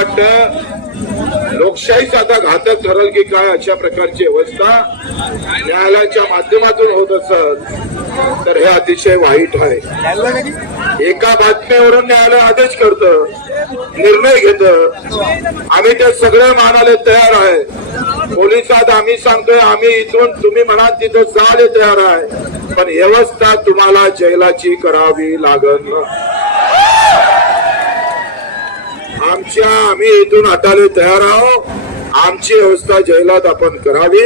वाटतं लोकशाहीच आता घातक ठरल की काय, अशा प्रकारची व्यवस्था न्यायालयाच्या माध्यमातून होत असत तर हे अतिशय वाईट आहे. एका बातमीवरून न्यायालय आदेश करतं, निर्णय घेतं, आम्ही ते सगळं मानायला तयार आहे. पोलिसात आम्ही सांगतोय आम्ही इथून तुम्ही म्हणाल तिथं जायला तयार आहे, पण व्यवस्था तुम्हाला जेलाची करावी लागल. आम्ही इथून हटायला तयार आहोत. आमची व्यवस्था जेलात आपण करावी.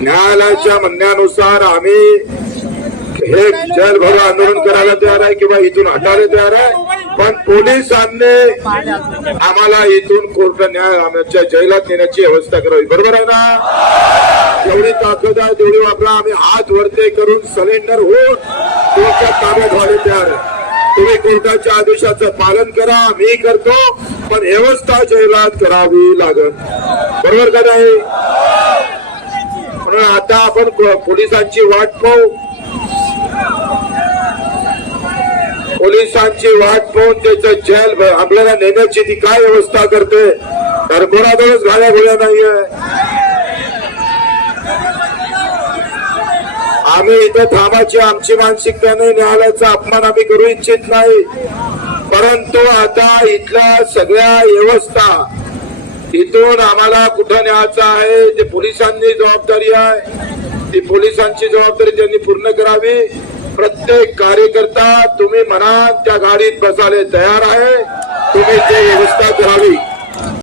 न्यायालयाच्या म्हणण्यानुसार आम्ही हे जेलभरो आंदोलन करायला तयार आहे किंवा इथून हटायला तयार आहे, पण पोलिसांनी आम्हाला इथून कोर्ट न्याय आमच्या जेलात नेण्याची व्यवस्था करावी. बरोबर आहे ना? जेवढी ताकद आहे तेवढी वापरा. आम्ही हात वरते करून सरेंडर होऊन तुमच्या ताब्यात व्हायला तयार आहे. तुम्ही कोर्टाच्या आदेशाचं पालन करा, मी करतो, पण व्यवस्था जेलात करावी लागल. बरोबर का नाही? म्हणून आता आपण पोलिसांची वाट पाहू. पोलिसांची वाट पाहून त्याचं जेल आपल्याला नेण्याची ती काय व्यवस्था करते, तर कोणाजवळच गाड्या गोळ्या नाहीये. आम्ही इथं थांबायची आमची मानसिकता नाही. न्यायालयाचा अपमान आम्ही करू इच्छित नाही, परंतु आता इथल्या सगळ्या व्यवस्था इथून आम्हाला कुठं न्यायचं आहे ते पोलिसांनी जबाबदारी आहे. ती पोलिसांची जबाबदारी त्यांनी पूर्ण करावी. प्रत्येक कार्यकर्ता तुम्ही म्हणा त्या गाडीत बसायला तयार आहे, तुम्ही ते व्यवस्था करावी.